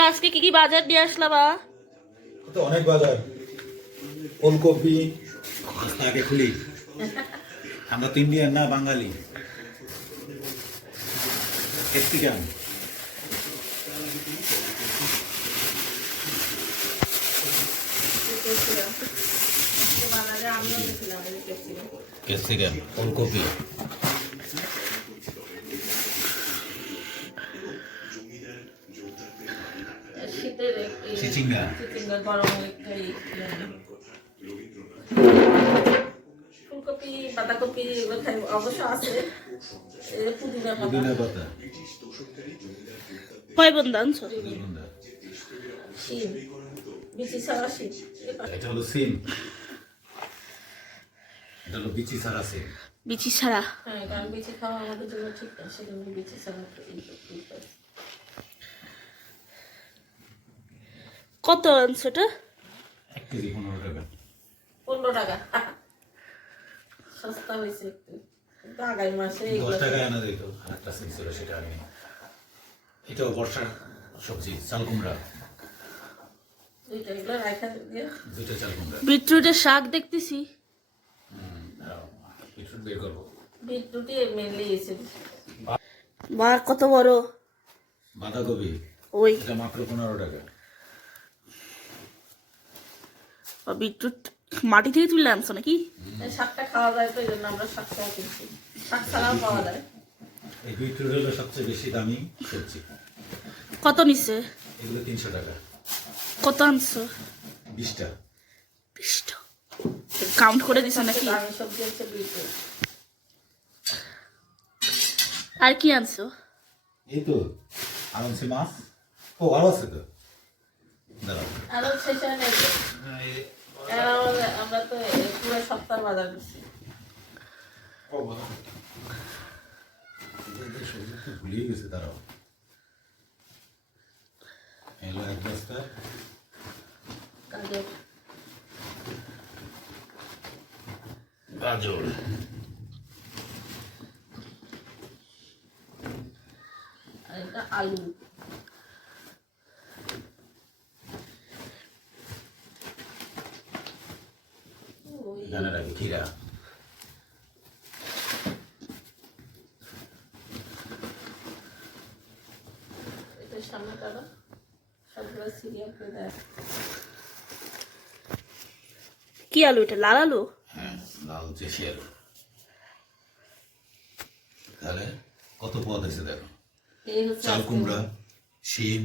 তো আজকে কি কি বাজার নিয়ে আসলাম? তো অনেক বাজার। ফুলকপি আগে খুলি, আমরা তো ইন্ডিয়ান না বাঙালি। ক্যাপসিকাম, ক্যাপসিকাম, ফুলকপি, চিচিঙ্গা, ফুলকপি, বাঁধাকপি এগুলো খাই অবশ্য আছে। পুদিনা পাতা, কয় বন্ধু আনছো? শিম, বিচি ছাড়া শিম। এটা হলো সিম, এটা হলো বিচি ছাড়া সিম। বিচি ছাড়া? হ্যাঁ, কারণ বিচি খাওয়া আমাদের জন্য ঠিক না, সেজন্য বিচি ছাড়া। কত আনছো এটা? 1 কেজি 15 টাকা। 15 টাকা, সস্তা হয়েছে একটু। কিন্তু আগামী মাসে 10 টাকায় আনা যেত, আরেকটা সিম ছিল সেটা আমি। এটাও বর্ষার সবজি, চাল কুমড়া। দুইটা চাল কুমড়া। বিটরুটের শাক দেখতেছি। বিটরুট বের করবো। বিটরুটই মেনলি এসে। মা কত বড় বাঁধাকপি, ওই এটা মাত্র 15 টাকা। বিটরুট মাটি থেকে তুলে আনছো নাকি? শাকটা খাওয়া যায় তো, এই জন্য আমরা শাক ছাড়া কিনছি। শাক ছাড়াও পাওয়া যায়। এই বিটরুট হলো সবচেয়ে বেশি দামি সবজি। কত নিছে? এগুলো 300 টাকা। কত আনছো? 20টা। 20টা কাউন্ট করে দিছো নাকি? সবজি হচ্ছে বিটরুট। আর কি আনছো? এই তো আনছি মাছ। ও ভালো আছে তো, দাঁড়াও। আরো শেষ হয় নাই। আমরা তো পুরো সপ্তাহ বাজার করছি। ভুলিয়ে গেছে, দাঁড়াও। এলো 1 বস্তা গাজর, আর এটা আলু, এখানে রাখি খিরা, এটা সামনে কাটা সবগুলো সিরিয়াল করে দেয়। কি আলু এটা? লাল আলু? হ্যাঁ, লাল দেশি আলু। তাহলে কত পদ আছে দেখো। চাল কুমড়া, শিম,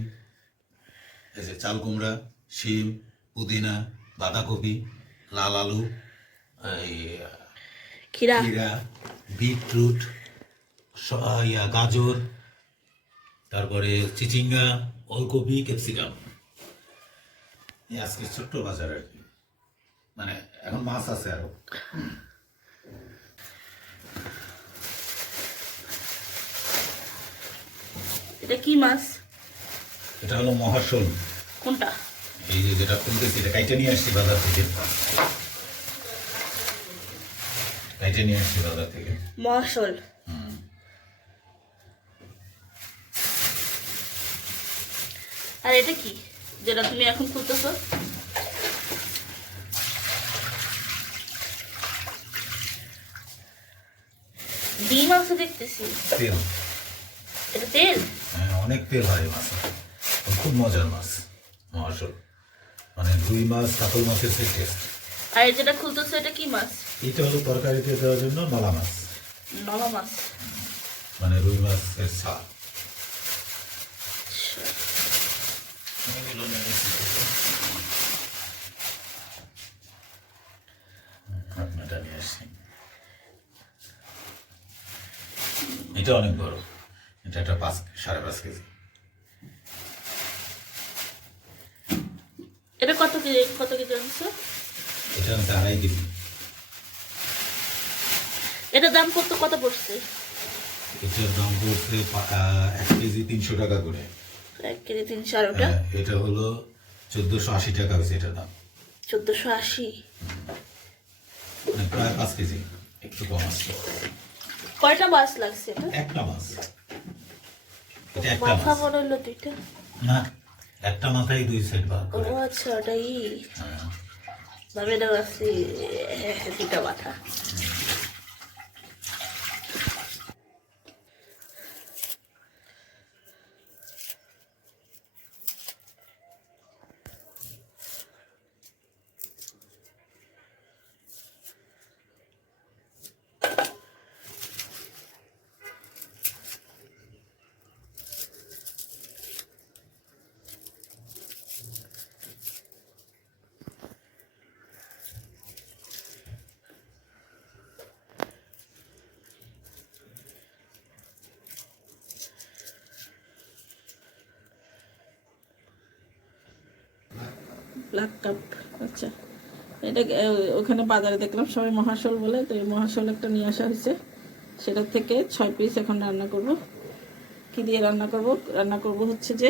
এই যে চাল কুমড়া, শিম, পুদিনা, বাঁধাকপি, লাল আলু, এই খিরা, বিটরুট, গাজর, তারপরে চিচিঙ্গা, ওলকপি, ক্যাপসিকাম। এই আজকে ছোট্ট বাজার আর কি, মানে এখন মাছ আছে আরো। এটা কি মাছ? এটা হলো মহাশোল। কোনটা? এই যে যেটা খুলতেছি, এটা কাইটে নিয়ে আসছি বাজার থেকে। কাইটে নিয়ে আসছি বাজার থেকে মহাশোল। আর এটা কি যেটা তুমি এখন খুলতেছো? ডিম আছে দেখতেছি। তেল। এটা তেল? হ্যাঁ, অনেক তেল হয় মাছ, খুব মজার মাছ মহাশোল, মানে রুই মাছ, কাতল মাছের যে টেস্ট। আর যেটা খুলতেছো এটা কি মাছ? এটা হলো তরকারিতে দেওয়ার জন্য নলা মাছ। নলা মাছ, মানে রুই মাছের ছাল। ঢাকনাটা নিয়ে আসছি। এটা অনেক বড়, এটা একটা 5.5 কেজি। এটা কত কেজি? কত কেজি আনছো? এটা 2.5 কেজি। এটা দাম কত কত পড়ছে? এটার দাম পড়ছে 1 কেজি 300 টাকা করে। 1 কেজি 300। আর ওটা? এটা হলো 1480 টাকা হয়েছে এটার দাম। 1480, মানে প্রায় 5 কেজি, একটু কম আছে। কয়টা মাছ লাগছে এটা? একটা মাছ, এটা একটা মাথা মাছ বড় হলো দুইটা না, একটা মাথায় দুই সাইড ভাগ ও করে। আচ্ছা, ওটাই হ্যাঁ। ভাবে দাও আসছি দুটা মাথা। ব্ল্যাক কাপ, আচ্ছা এটা ওখানে বাজারে দেখলাম সবাই মহাশোল বলে, তো এই মহাশোল একটা নিয়ে আসা হয়েছে, সেটা থেকে 6 পিস এখন রান্না করব। কি দিয়ে রান্না করব হচ্ছে যে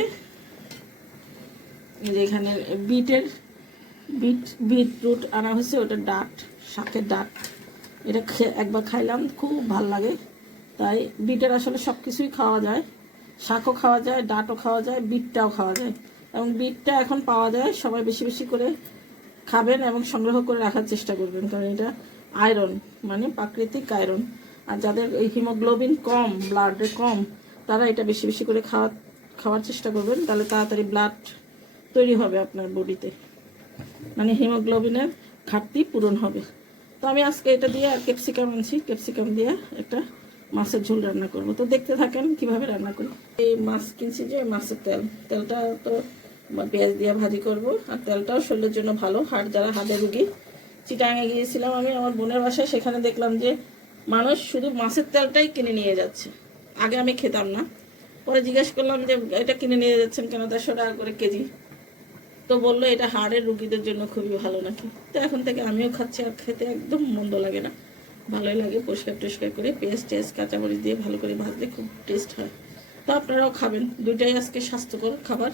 এখানে বিটরুট আনা হয়েছে, ওটা ডাট, শাকের ডাট, এটা একবার খাইলাম, খুব ভাল লাগে। তাই বিটের আসলে সব কিছুই খাওয়া যায়, শাকও খাওয়া যায়, ডাটও খাওয়া যায়, বিটটাও খাওয়া যায়, এবং বিটটা এখন পাওয়া যায়। সবাই বেশি বেশি করে খাবেন এবং সংগ্রহ করে রাখার চেষ্টা করবেন, কারণ এটা আয়রন, মানে প্রাকৃতিক আয়রন। আর যাদের এই হিমোগ্লোবিন কম, ব্লাডে কম, তারা এটা বেশি বেশি করে খাওয়ার চেষ্টা করবেন, তাহলে তাড়াতাড়ি ব্লাড তৈরি হবে আপনার বডিতে, মানে হিমোগ্লোবিনের ঘাটতি পূরণ হবে। তো আমি আজকে এটা দিয়ে আর ক্যাপসিকাম আনছি, ক্যাপসিকাম দিয়ে একটা মাছের ঝোল রান্না করব। তো দেখতে থাকেন কিভাবে রান্না করি। এই মাছ কিনছি যে মাছের তেলটা তো পেঁয়াজ দিয়ে ভাজি করব, আর তেলটাও শরীরের জন্য ভালো। যারা হাড়ের রুগী, চিটাঙে গিয়েছিলাম আমি আমার বোনের বাসায়, সেখানে দেখলাম যে মানুষ শুধু মাছের তেলটাই কিনে নিয়ে যাচ্ছে। আগে আমি খেতাম না, পরে জিজ্ঞেস করলাম যে এটা কিনে নিয়ে যাচ্ছেন কেন, 150 টাকা করে কেজি। তো বললো এটা হাড়ের রুগীদের জন্য খুবই ভালো নাকি। তো এখন থেকে আমিও খাচ্ছি, আর খেতে একদম মন্দ লাগে না, ভালোই লাগে। পরিষ্কার করে পেঁয়াজ কাঁচামরিচ দিয়ে ভালো করে ভাজলে খুব টেস্ট হয়। তো আপনারাও খাবেন, দুইটাই আজকে স্বাস্থ্যকর খাবার।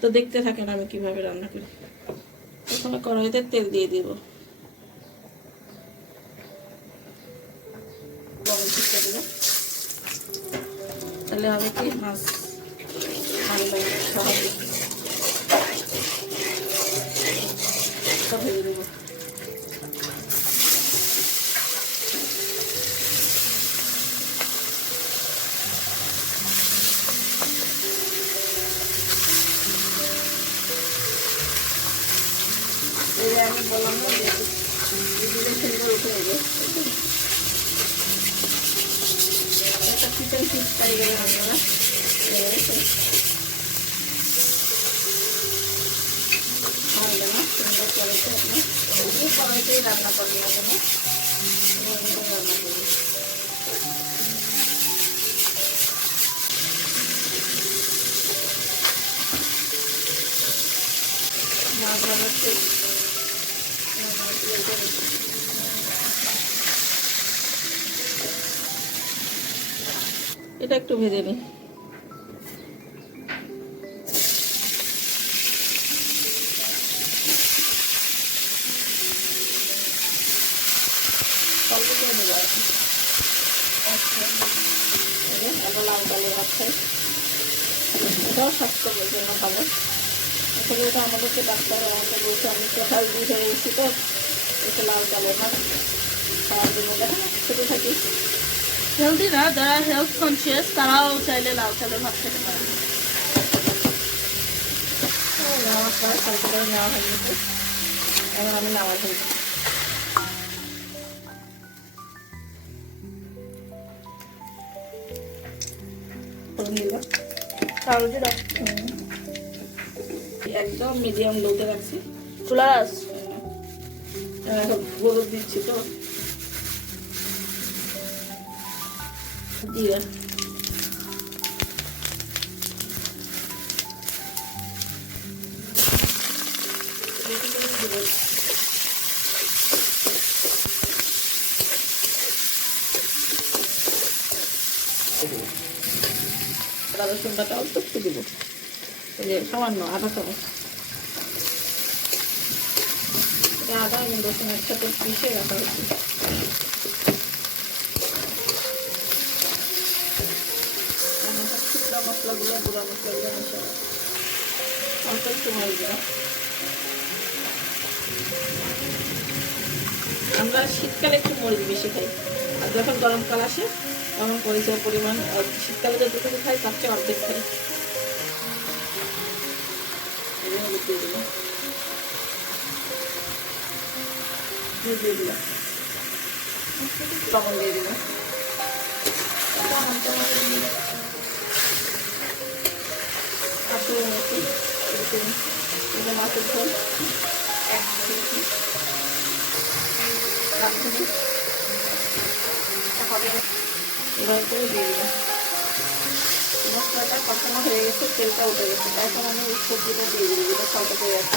তো দেখতে থাকেন আমি কিভাবে রান্না করি। প্রথমে কড়াইতে তেল দিয়ে দিব, তাহলে হবে কি মাছ ভালো স্বাভাবিক ভেজে দেবো। আমি বললাম না যে সুন্দর উঠে যাবে, একটা চিকেন পিস পাই গেলেন আপনারা। হবে না সুন্দর করেছে, আপনি কড়াইতেই রান্না করবেন না কেন, রান্না করবেন। মাছ ভাজাচ্ছে, এটা একটু ভেজে নিই। লাল কালো আছে, এটাও স্বাস্থ্যের জন্য ভালো। আসলে এটা আমাদেরকে ডাক্তার আমাকে বলছে, আমি তো হেলদি হয়ে গেছি, তো এটা লাল কালো ভাত খাওয়ার জন্য খেতে থাকি। হেলদি না, যারা হেলথ কনসিয়াস তারাও চাইলে লাল কালো ভাত খেতে পারে। নেওয়া প্রায় সরকার নেওয়া হয়ে গেছে, এখন আমি নামাজ হয়েছি। একদম মিডিয়াম লোতে রাখছি, প্লাস এখন গরু দিচ্ছি তো দিয়ে রসুন বাটা অল্প একটু দিব, সামান্য আধা চামচ। আদা এবং রসুন একসাথে পিষে রাখা হচ্ছে। শুকনো মশলাগুলো, গুঁড়া মশলাগুলো মিশানো। অল্প একটু মরিচ দিলাম। আমরা শীতকালে একটু মরিচ বেশি খাই, আর যখন গরমকাল আসে তখন মরিচের পরিমাণ শীতকালে যতটুকু খাই তার চেয়ে অর্ধেক খাই। হলুদ দিয়ে দিলাম, দিয়ে দিলাম, লবণ দিয়ে দিলাম, মাছের ঝোল 1 কেজি এবার করে দিয়ে দিলাম। মশলাটা কষানো হয়ে গেছে, তেলটা উঠে গেছে, এখন আমি সবজিটা দিয়ে দিই, যেটা সালটা করে আছে।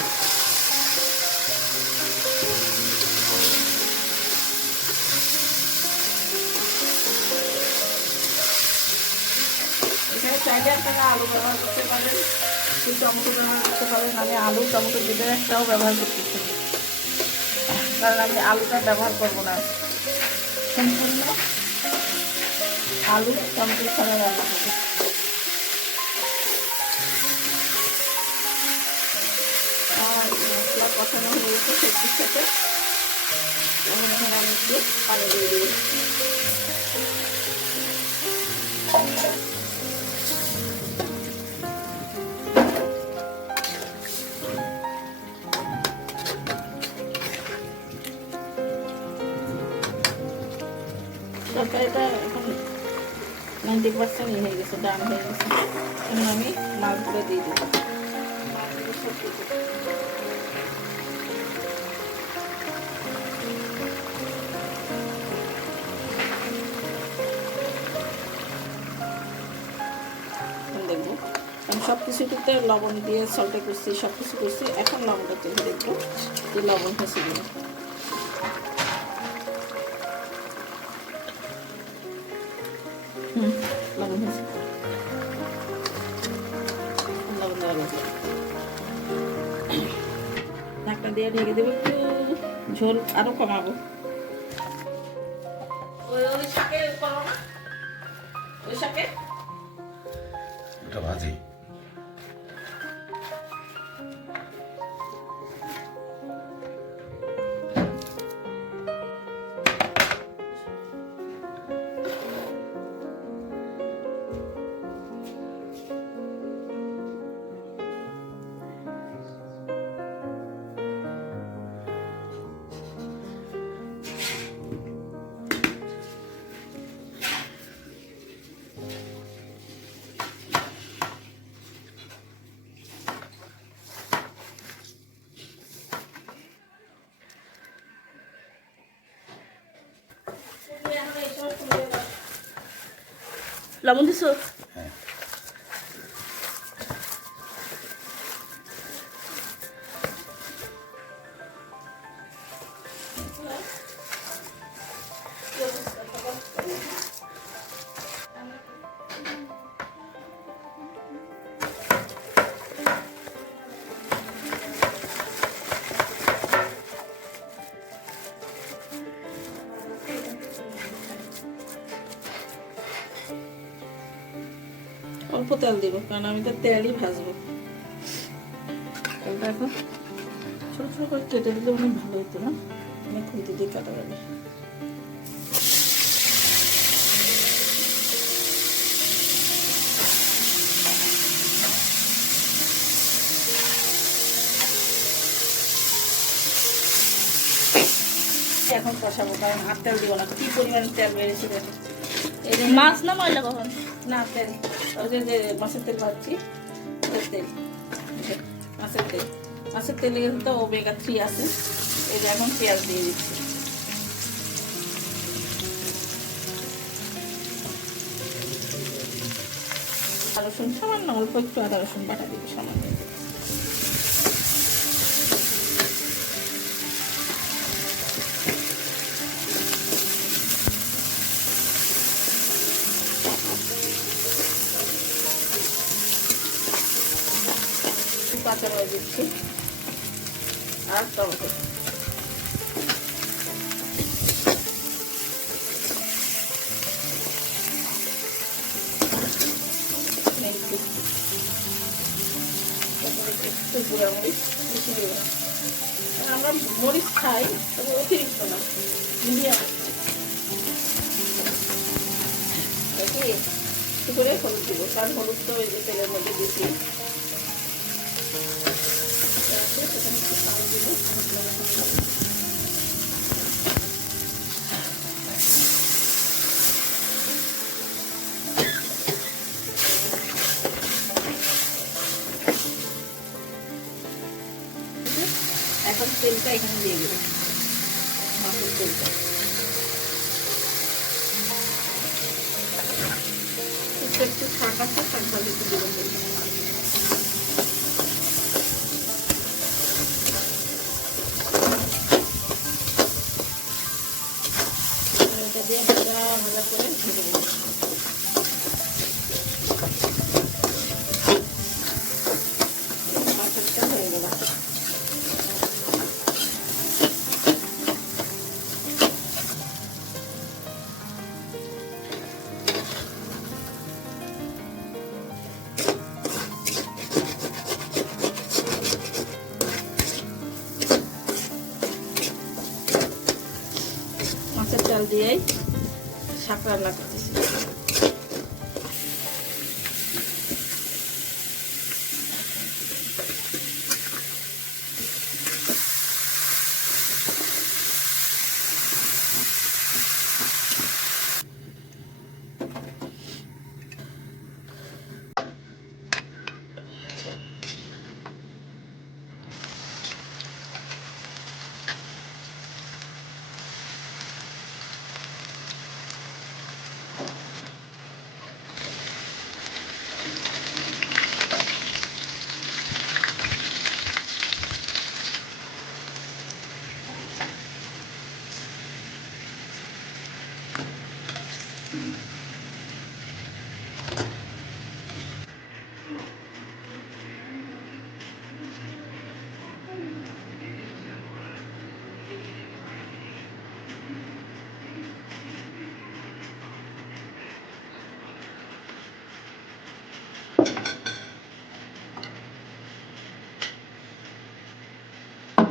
এখানে চাইলে আপনারা আলু ব্যবহার করতে পারেন, টমেটো ব্যবহার করতে পারেন। আমি আলু টমেটো দুটোর একটাও ব্যবহার করতেছি, কারণ আমি আলুটা ব্যবহার করবো না, সম্পূর্ণ আলু টমেটো ছাড়া রান্না করবো। আর মশলা কষানো হয়ে গেছে সবজির সাথে, এখন এখানে আমি একটু পানি দিয়ে দিই। তরকারিটা এখন 90% হয়ে গেছে, ডান হয়ে গেছে। এখন আমি মাছগুলো দিয়ে দিব। মাছগুলো সব দিয়ে দিব। দেখবো আমি সব কিছুতে লবণ দিয়ে সল্টে করছি, সব কিছু করছি। এখন লবণটা তুলে দেখবো যে লবণ হয়েছে কিনা। লবণ হয়েছে, লবণ দেওয়া গেছে। ঢাকনা দিয়ে ঢেকে দেবো, একটু ঝোল আরো কমাবো। ওই শাকে করো না, ওই শাকে এটা ভাজি। লবণ দিছো? হ্যাঁ। অল্প তেল দিব, কারণ আমি তো তেলই ভাজবো। তেলটা এখন ছোট ছোট করে কেটে দিলে অনেক ভালো হতো না, অনেক খুঁজতে দিয়ে কাটা যাবে। এখন কষাবো, কারণ আর তেল দিব না। কি পরিমাণে তেল বেড়েছে দেখো। এই যে মাছ না ময়লা কখন না তেল, ওই যে মাছের তেল ভাবছি, তেল, মাছের তেল। মাছের তেলে তো ওমেগা 3 আছে। এই যে এখন পেঁয়াজ দিয়ে দিচ্ছি। আদা রসুন সামান্য, অল্প একটু আদা রসুন বাটা দিব সামান্য। কাঁচামরিচ দিচ্ছি আর টমেটো। একটু গুঁড়া মরিচ, বেশি দেব না। আমরা মরিচ খাই, তবে অতিরিক্ত না, মিডিয়াম। একটু করে হলুদ দিব, কারণ হলুদ তো ওই যে তেলের মধ্যে দিচ্ছি। এখন তেলটা এখানে দিয়ে দেবো, মাছের তেলটা একটু শাক আছে, শাক ভাজি একটু দেবো। এটা দিয়ে ভাজা ভাজা করে ভেজে দেবো। মাছেরটা হয়ে গেল। মাছের চাল দিয়েই শাক রান্না করতেছি।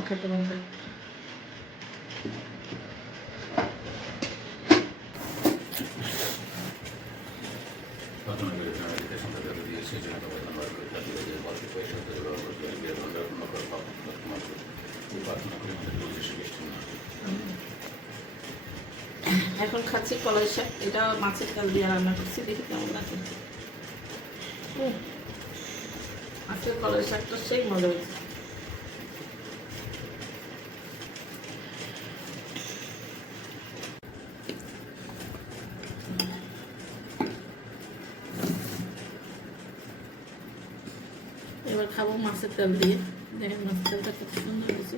খেতে পারবে। এখন খাচ্ছি কলাই শাক, এটা মাছের তেল দিয়ে রান্না করছি, দেখি কেমন লাগে। আজকের কলাই শাকটা সেই মজা হয়েছে। এবার খাবো মাছের তেল দিয়ে, দেখেন মাছের তেলটা কত সুন্দর হয়েছে।